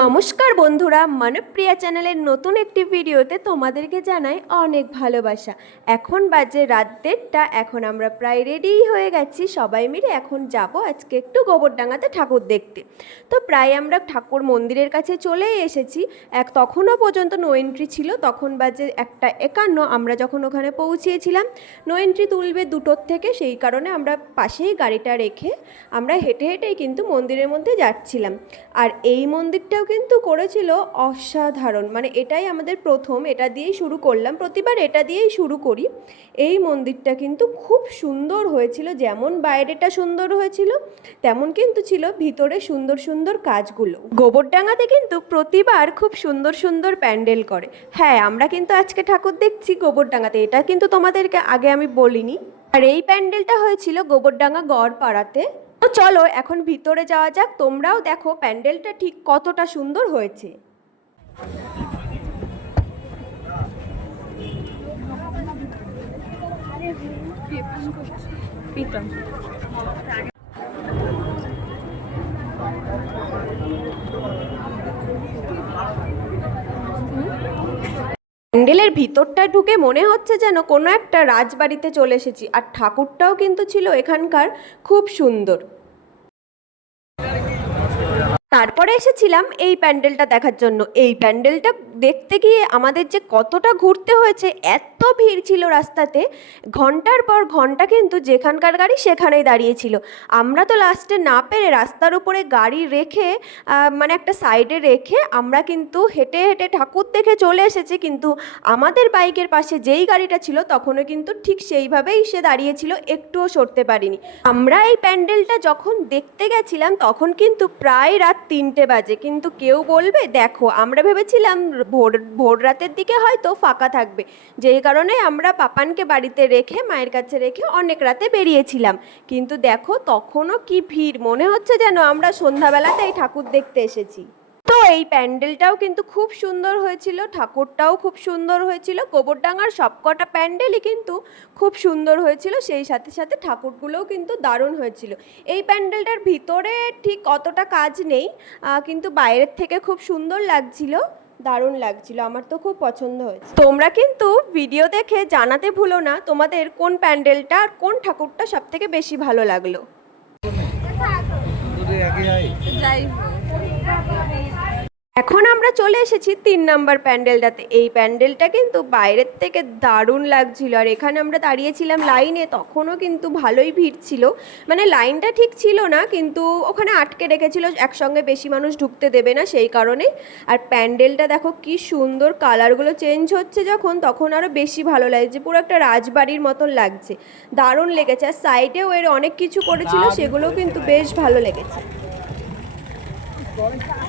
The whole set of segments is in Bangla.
নমস্কার বন্ধুরা, মানবপ্রিয়া চ্যানেলের নতুন একটি ভিডিওতে তোমাদেরকে জানাই অনেক ভালোবাসা। এখন বাজে রাত দেড়টা, এখন আমরা প্রায় রেডিই হয়ে গেছি, সবাই মিলে এখন যাব আজকে একটু গোবরডাঙ্গাতে ঠাকুর দেখতে। তো প্রায় আমরা ঠাকুর মন্দিরের কাছে চলেই এসেছি, এক তখনও পর্যন্ত নো এন্ট্রি ছিল, তখন বাজে একটা একান্ন, আমরা যখন ওখানে পৌঁছিয়েছিলাম নো এন্ট্রি তুলবে দুটোর থেকে, সেই কারণে আমরা পাশেই গাড়িটা রেখে আমরা হেঁটে হেঁটেই কিন্তু মন্দিরের মধ্যে যাচ্ছিলাম। আর এই মন্দিরটাও কিন্তু করেছিল অসাধারণ। মানে এটাই আমাদের প্রথম, এটা দিয়েই শুরু করলাম। প্রতিবার এটা দিয়েই শুরু করি। এই মন্দিরটা কিন্তু খুব সুন্দর হয়েছিল। যেমন বাইরেটা সুন্দর হয়েছিল, তেমন কিন্তু ছিল ভিতরে সুন্দর সুন্দর কাজগুলো। গোবরডাঙ্গাতে কিন্তু প্রতিবার খুব সুন্দর সুন্দর প্যান্ডেল করে। হ্যাঁ আমরা কিন্তু আজকে ঠাকুর দেখছি গোবরডাঙ্গাতে। এটা কিন্তু তোমাদেরকে আগে আমি বলিনি। আর এই প্যান্ডেলটা হয়েছিল গোবরডাঙ্গা গড়পাড়াতে। চলো এখন ভিতরে যাওয়া যাক, তোমরাও দেখো প্যান্ডেলটা ঠিক কতটা সুন্দর হয়েছে। প্যান্ডেলের ভিতরটা ঢুকে মনে হচ্ছে যেন কোনো একটা রাজবাড়িতে চলে এসেছি, আর ঠাকুরটাও কিন্তু ছিল এখানকার খুব সুন্দর। তারপরে এসেছিলাম এই প্যান্ডেলটা দেখার জন্য। এই প্যান্ডেলটা দেখতে গিয়ে আমাদের যে কতটা ঘুরতে হয়েছে, এত ভিড় ছিল রাস্তাতে, ঘণ্টার পর ঘণ্টা কিন্তু যেখানকার গাড়ি সেখানেই দাঁড়িয়েছিল। আমরা তো লাস্টে না পেরে রাস্তার উপরে গাড়ি রেখে মানে একটা সাইডে রেখে আমরা কিন্তু হেঁটে হেঁটে ঠাকুর দেখে চলে এসেছি, কিন্তু আমাদের বাইকের পাশে যেই গাড়িটা ছিল তখনও কিন্তু ঠিক সেইভাবেই সে দাঁড়িয়েছিল, একটুও সরতে পারিনি। আমরা এই প্যান্ডেলটা যখন দেখতে গেছিলাম তখন কিন্তু প্রায় রাত তিনটে বাজে, কিন্তু কেউ বলবে, দেখো, আমরা ভেবেছিলাম ভোর ভোর রাতের দিকে হয়তো ফাঁকা থাকবে। যেই কারণে আমরা পাপানকে বাড়িতে রেখে, মায়ের কাছে রেখে অনেক রাতে বেরিয়েছিলাম। কিন্তু দেখো, তখনও কি ভিড়। মনে হচ্ছে যেন আমরা সন্ধ্যাবেলাতেই ঠাকুর দেখতে এসেছি। তো এই প্যান্ডেলটাও কিন্তু খুব সুন্দর হয়েছিল, ঠাকুরটাও খুব সুন্দর হয়েছিল। গোবরডাঙ্গার সবকটা প্যান্ডেলই কিন্তু খুব সুন্দর হয়েছিল। সেই সাথে সাথে ঠাকুরগুলোও কিন্তু দারুণ হয়েছিল। এই প্যান্ডেলটার ভিতরে ঠিক অতটা কাজ নেই কিন্তু বাইরের থেকে খুব সুন্দর লাগছিল। দারুণ লাগছিল আমার তো খুব পছন্দ হয়েছে। তোমরা কিন্তু ভিডিও দেখে জানাতে ভুলো না তোমাদের কোন প্যান্ডেলটা আর কোন ঠাকুরটা সব থেকে বেশি ভালো লাগল। এখন আমরা চলে এসেছি তিন নাম্বার প্যান্ডেলটাতে। এই প্যান্ডেলটা কিন্তু বাইরের থেকে দারুণ লাগছিল আর এখানে আমরা দাঁড়িয়েছিলাম লাইনে তখনও কিন্তু ভালোই ভিড় ছিল। মানে লাইনটা ঠিক ছিল না কিন্তু ওখানে আটকে রেখেছিল একসঙ্গে বেশি মানুষ ঢুকতে দেবে না সেই কারণে। আর প্যান্ডেলটা দেখো কি সুন্দর কালারগুলো চেঞ্জ হচ্ছে যখন তখন আরও বেশি ভালো লাগছে পুরো একটা রাজবাড়ির মতন লাগছে। দারুণ লেগেছে আর সাইডেও এর অনেক কিছু করেছিল সেগুলোও কিন্তু বেশ ভালো লেগেছে।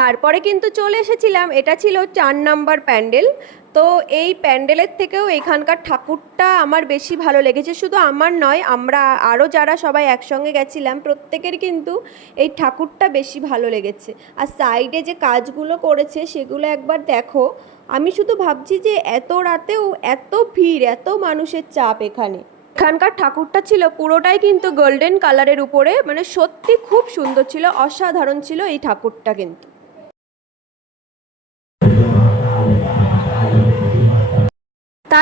তারপরে কিন্তু চলে এসেছিলাম, এটা ছিল চার নাম্বার প্যান্ডেল। তো এই প্যান্ডেলের থেকেও এখানকার ঠাকুরটা আমার বেশি ভালো লেগেছে। শুধু আমার নয়, আমরা আরও যারা সবাই একসঙ্গে গেছিলাম, প্রত্যেকের কিন্তু এই ঠাকুরটা বেশি ভালো লেগেছে। আর সাইডে যে কাজগুলো করেছে, সেগুলো একবার দেখো। আমি শুধু ভাবছি যে এত রাতেও এত ভিড়, এত মানুষের চাপ এখানে। এখানকার ঠাকুরটা ছিল পুরোটাই কিন্তু গোল্ডেন কালারের উপরে মানে সত্যি খুব সুন্দর ছিল, অসাধারণ ছিল এই ঠাকুরটা কিন্তু।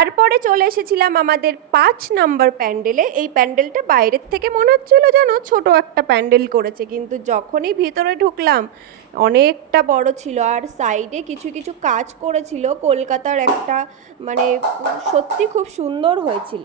তারপরে চলে এসেছিলাম আমাদের পাঁচ নাম্বার প্যান্ডেলে। এই প্যান্ডেলটা বাইরের থেকে মনে হচ্ছিল যেন ছোট একটা প্যান্ডেল করেছে, কিন্তু যখনই ভিতরে ঢুকলাম, অনেকটা বড় ছিল আর সাইডে কিছু কিছু কাজ করেছিল। কলকাতার একটা মানে সত্যি খুব সুন্দর হয়েছিল।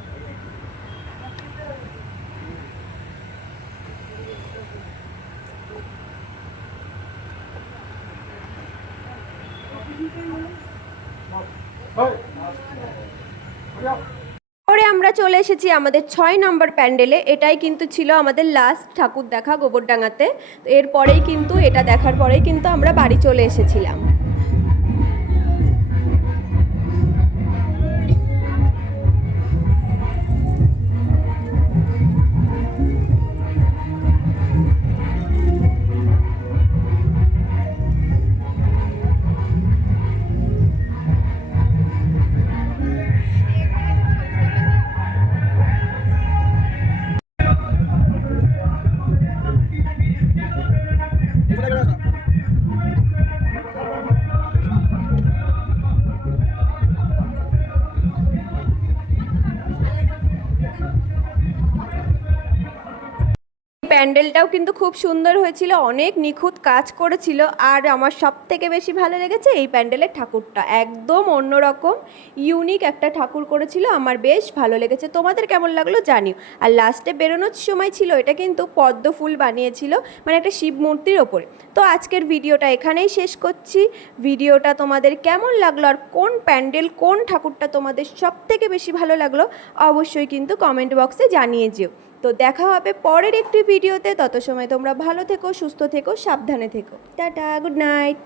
আমরা চলে এসেছি আমাদের ছয় নম্বর প্যান্ডেলে। এটাই কিন্তু ছিল আমাদের লাস্ট ঠাকুর দেখা গোবরডাঙ্গাতে। তো এরপরেই কিন্তু, এটা দেখার পরেই কিন্তু আমরা বাড়ি চলে এসেছিলাম। প্যান্ডেলটাও কিন্তু খুব সুন্দর হয়েছিল, অনেক নিখুঁত কাজ করেছিল, আর আমার সব থেকে বেশি ভালো লেগেছে এই প্যান্ডেলের ঠাকুরটা, একদম অন্যরকম ইউনিক একটা ঠাকুর করেছিল, আমার বেশ ভালো লেগেছে। তোমাদের কেমন লাগল জানিও। আর লাস্টে বেরোনোর সময় ছিল, এটা কিন্তু পদ্ম ফুল বানিয়েছিল মানে একটা শিব মূর্তির ওপরে। তো আজকের ভিডিওটা এখানেই শেষ করছি। ভিডিওটা তোমাদের কেমন লাগল, আর কোন প্যান্ডেল, কোন ঠাকুরটা তোমাদের সব থেকে বেশি ভালো লাগল, অবশ্যই কিন্তু কমেন্ট বক্সে জানিয়ে যেও। তো দেখা হবে পরের একটি ভিডিওতে তত সময় তোমরা ভালো থেকো সুস্থ থেকো সাবধানে থেকো। Tata good night.